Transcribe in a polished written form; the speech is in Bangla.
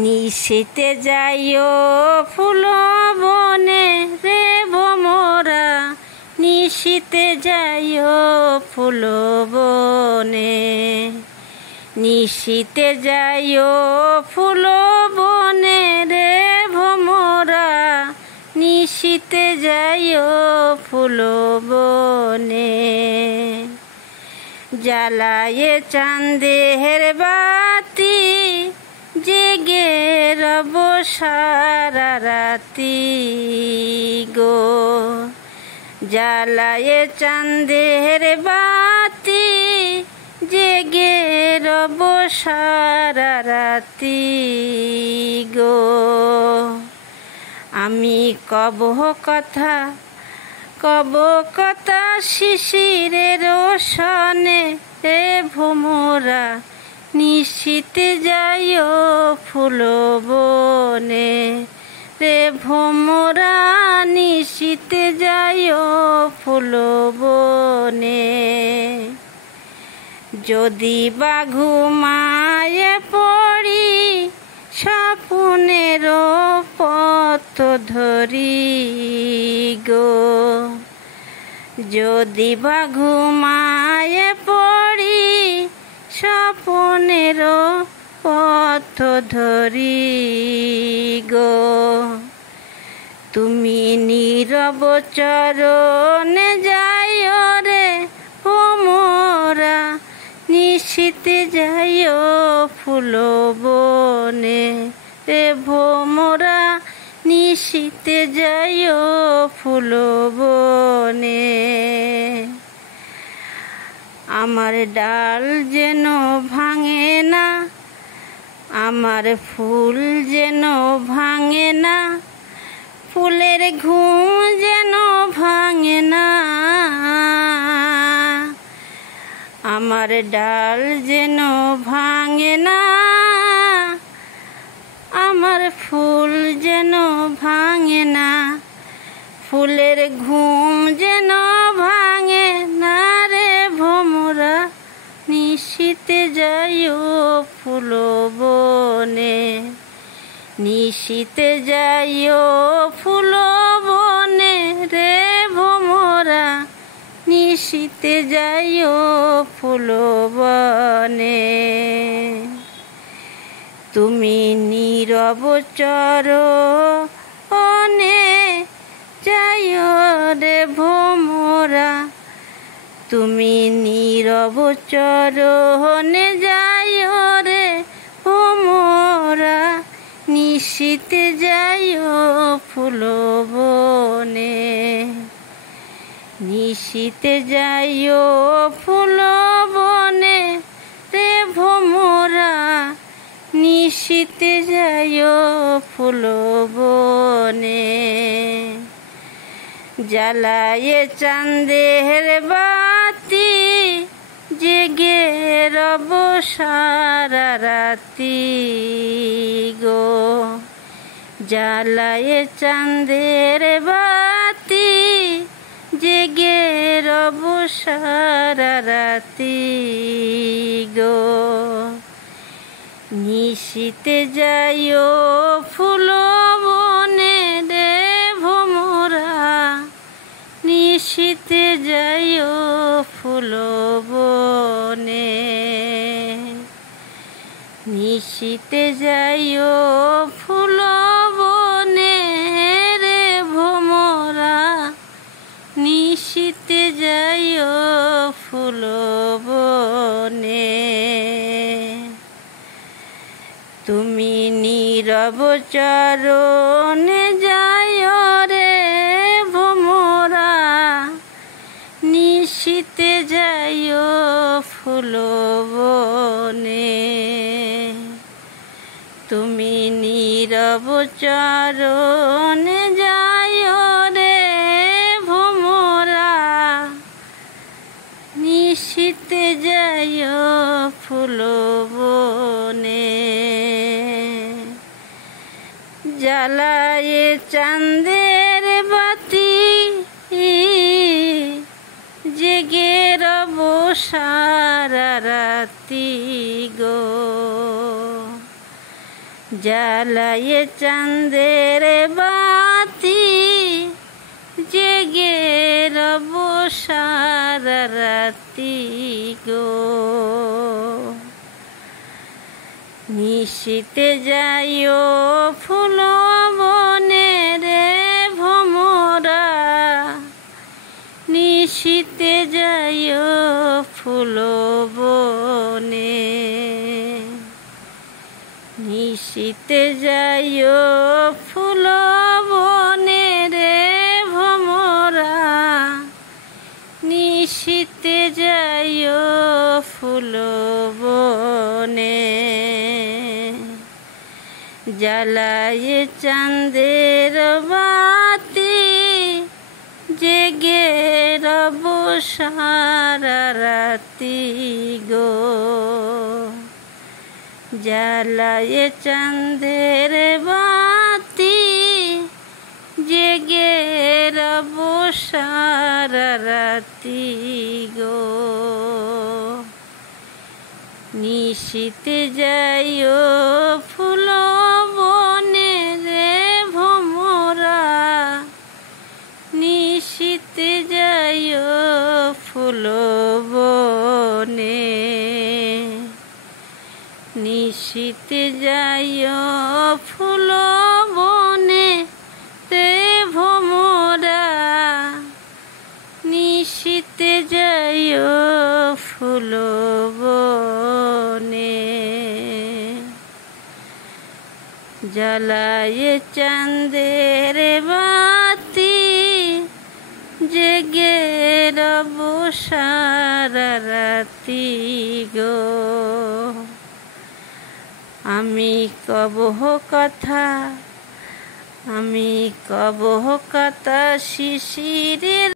নিশীতে যাইও ফুল বনে রে ভোমরা, নিশীতে যাইও ফুল বনে। নিশীতে যাইও ফুল বনে রে ভোমরা, নিশীতে যাইও ফুল বনে। জ্বালায়ে চাঁদের বাতি, জেগে রব সারা রাতি গো। জ্বালায়ে চাঁদের বাতি, জেগে রব সারা রাতি গো। আমি কব কথা, কব কথা শিশিরের সনে রে ভোমরা, নিশীতে যাইও ফুল বনে রে ভোমরা, নিশীতে যাইও ফুল বনে। যদি বা ঘুমায় পড়ি স্বপ্নের পথ ধরি গো। যদি বা ঘুমায় পড়ি স্বপ্নের পথ ধরি গো। তুমি নীরব চরণে যাইও রে ভোমরা, নিশীতে যাইও ফুল বনে রে ভোমরা, নিশীতে যাইও ফুল বনে। আমার ডাল যেন ভাঙে না, আমার ফুল যেন ভাঙে না, ফুলের ঘুম যেন ভাঙে না। আমার ডাল যেন ভাঙে না, আমার ফুল যেন ভাঙে না, ফুলের ঘুম যেন ভাঙে না রে ভোমরা, নিশীতে যাইও ফুল বনে। নিশীতে যাইও ফুল বনে রে ভোমরা, নিশীতে যাইও ফুল বনে। তুমি নীরব চরণে যাইও রে ভোমরা, তুমি নীরব চরণে যাইও রে ভোমরা, নিশীতে যাইও ফুল বনে। নিশীতে যাইও ফুল বনে রে ভোমরা, নিশীতে যাইও ফুল বনে। জ্বালায়ে চাঁদের বাতি, জেগে রব সারা রাতি গো। জ্বালায়ে চাঁদের বাতি, জেগে রব সারা রাতি গো। নিশীতে যাইও ফুল বনে রে ভোমরা, নিশীতে যাইও ফুল বনে। নিশীতে যাইও ফুল বনে রে ভোমরা, নিশীতে যাইও ফুল বনে। তুমি নীরব চরণে যাইও রে ভোমরা, নিশীতে যাইও ফুল বনে। তুমি নীরব চরণে যাইও রে ভোমরা, নিশীতে যাইও ফুল বনে। জ্বালায়ে চাঁদের বাতি, জেগে রব সারা রাতি গো। জ্বালায়ে চাঁদের বাতি জেগে রব সারা রাতি গো। নিশীতে যাইও ফুল বনে রে ভ্রমরা, নিশীতে যাইও ফুল বনে, নিশীতে যাইও ফুল বনে রে ভ্রমরা, নিশীতে যাইও ফুল বনে। জ্বালায়ে চাঁদের বাতি জেগে রব সারা রাতি গো। জ্বালায়ে চাঁদের বাতি জেগে রব সারা রাতি গো। নিশীতে যাইও ফুল বনে রে ভ্রমরা, নিশীতে যাইও ফুল বনে, নিশীতে যাইও ফুল বনে রে ভ্রমরা, নিশীতে যাইও ফুল বনে। জ্বালায়ে চাঁদের বাতি জেগে রব সারা রাতি গো। আমি কবহ কথা, আমি কবহ কথা শিশিরের